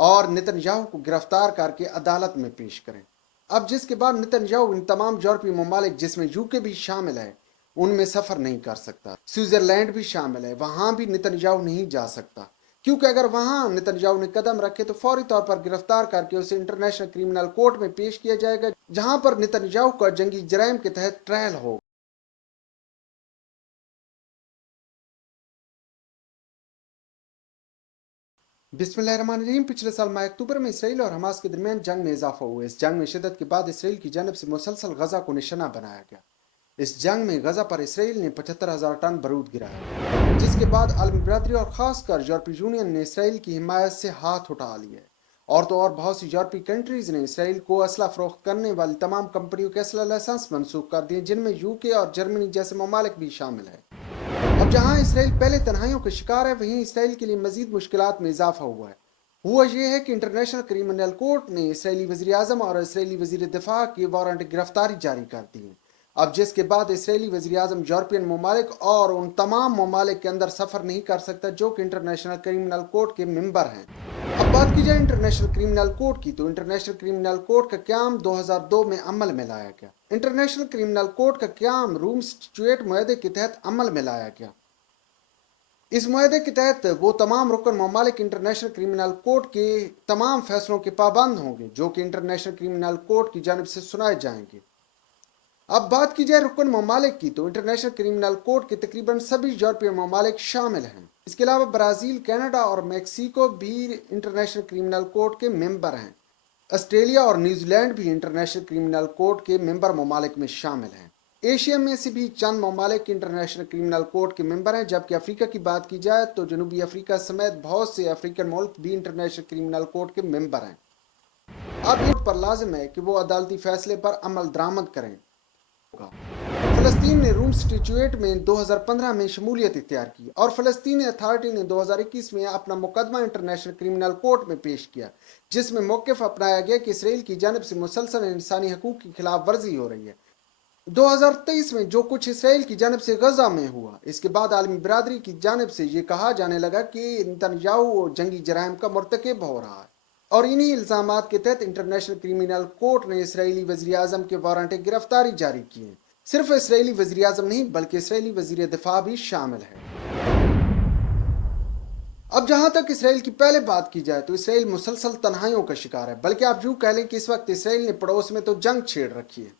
اور نتنیاہو کو گرفتار کر کے عدالت میں پیش کریں۔ اب جس کے بعد نتنیاہو ان تمام یورپی ممالک جس میں UK بھی شامل ہے ان میں سفر نہیں کر سکتا۔ سوئٹزرلینڈ بھی شامل ہے، وہاں بھی نتنیاہو نہیں جا سکتا، کیونکہ اگر وہاں نتنیاہو نے قدم رکھے تو فوری طور پر گرفتار کر کے اسے انٹرنیشنل کرمنل کورٹ میں پیش کیا جائے گا، جہاں پر نتنیاہو کا جنگی جرائم کے تحت ٹرائل ہوگا۔ بسم اللہ الرحمن الرحیم۔ پچھلے سال ماہ اکتوبر میں اسرائیل اور حماس کے درمیان جنگ میں اضافہ ہوا۔ اس جنگ میں شدت کے بعد اسرائیل کی جانب سے مسلسل غزہ کو نشانہ بنایا گیا۔ اس جنگ میں غزہ پر اسرائیل نے 75,000 ٹن بارود گرایا، جس کے بعد عالمی برادری اور خاص کر یورپی یونین نے اسرائیل کی حمایت سے ہاتھ اٹھا لیے، اور تو اور بہت سی یورپی کنٹریز نے اسرائیل کو اسلحہ فروخت کرنے والی تمام کمپنیوں کے اسلحہ لائسنس منسوخ کر دیے، جن میں UK اور جرمنی جیسے ممالک بھی شامل ہیں۔ اب جہاں اسرائیل پہلے تنہائیوں کا شکار ہے، وہیں اسرائیل کے لیے مزید مشکلات میں اضافہ ہوا ہے۔ ہوا یہ ہے کہ انٹرنیشنل کرمنل کورٹ نے اسرائیلی وزیر اعظم اور اسرائیلی وزیر دفاع کی وارنٹ گرفتاری جاری کر دی ہے۔ اب جس کے بعد اسرائیلی وزیر اعظم یورپین ممالک اور ان تمام ممالک کے اندر سفر نہیں کر سکتا جو کہ انٹرنیشنل کرمنل کورٹ کے ممبر ہیں۔ اب بات کی جائے انٹرنیشنل کرمنل کورٹ کی، تو انٹرنیشنل کرمنل کورٹ کا قیام 2002 میں عمل میں لایا گیا۔ انٹرنیشنل کرمنل کورٹ کا قیام روم اسٹیچوئٹ معاہدے کے تحت عمل میں لایا گیا۔ اس معاہدے کے تحت وہ تمام رکن ممالک انٹرنیشنل کرمنل کورٹ کے تمام فیصلوں کے پابند ہوں گے جو کہ انٹرنیشنل کرمنل کورٹ کی جانب سے سنائے جائیں گے۔ اب بات کی جائے رکن ممالک کی، تو انٹرنیشنل کرمنل کورٹ کے تقریباً سبھی یورپی ممالک شامل ہیں۔ اس کے علاوہ برازیل، کینیڈا اور میکسیکو بھی انٹرنیشنل کرمنل کورٹ کے ممبر ہیں۔ آسٹریلیا اور نیوزی لینڈ بھی انٹرنیشنل کرمنل کورٹ کے ممبر ممالک میں شامل ہیں۔ ایشیا میں سے بھی چند ممالک انٹرنیشنل کرمنل کورٹ کے ممبر ہیں، جبکہ افریقہ کی بات کی جائے تو جنوبی افریقہ سمیت بہت سے افریقن ملک بھی انٹرنیشنل کرمنل کورٹ کے ممبر ہیں۔ اب ان پر لازم ہے کہ وہ عدالتی فیصلے پر عمل درآمد کریں۔ فلسطین نے روم اسٹیچوئٹ میں 2015 میں شمولیت اختیار کی، اور فلسطینی اتھارٹی نے 2021 میں اپنا مقدمہ انٹرنیشنل کرمنل کورٹ میں پیش کیا، جس میں موقف اپنایا گیا کہ اسرائیل کی جانب سے مسلسل انسانی حقوق کی خلاف ورزی ہو رہی ہے۔ 2023 میں جو کچھ اسرائیل کی جانب سے غزہ میں ہوا، اس کے بعد عالمی برادری کی جانب سے یہ کہا جانے لگا کہ نتنیاہو جنگی جرائم کا مرتکب ہو رہا ہے، اور انہی الزامات کے تحت انٹرنیشنل کرمنل کورٹ نے اسرائیلی وزیر اعظم کے وارنٹ گرفتاری جاری کیے ہیں۔ صرف اسرائیلی وزیر اعظم نہیں بلکہ اسرائیلی وزیر دفاع بھی شامل ہے۔ اب جہاں تک اسرائیل کی پہلے بات کی جائے تو اسرائیل مسلسل تنہائیوں کا شکار ہے، بلکہ آپ یوں کہہ لیں کہ اس وقت اسرائیل نے پڑوس میں تو جنگ چھیڑ رکھی ہے۔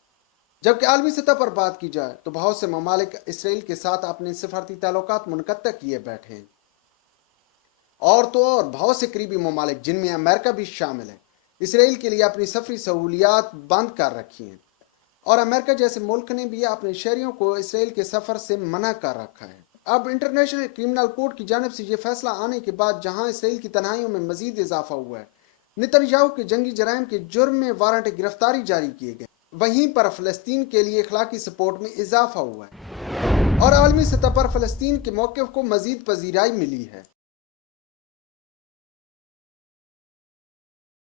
جبکہ عالمی سطح پر بات کی جائے تو بہت سے ممالک اسرائیل کے ساتھ اپنے سفارتی تعلقات منقطع کیے بیٹھے ہیں، اور تو اور بہت سے قریبی ممالک جن میں امریکہ بھی شامل ہے اسرائیل کے لیے اپنی سفری سہولیات بند کر رکھی ہیں، اور امریکہ جیسے ملک نے بھی اپنے شہریوں کو اسرائیل کے سفر سے منع کر رکھا ہے۔ اب انٹرنیشنل کرمنل کورٹ کی جانب سے یہ فیصلہ آنے کے بعد جہاں اسرائیل کی تنہائیوں میں مزید اضافہ ہوا ہے، نتنیاہو کے جنگی جرائم کے جرم میں وارنٹ گرفتاری جاری کیے گئے، وہیں پر فلسطین کے لیے اخلاقی سپورٹ میں اضافہ ہوا ہے، اور عالمی سطح پر فلسطین کے موقف کو مزید پذیرائی ملی ہے۔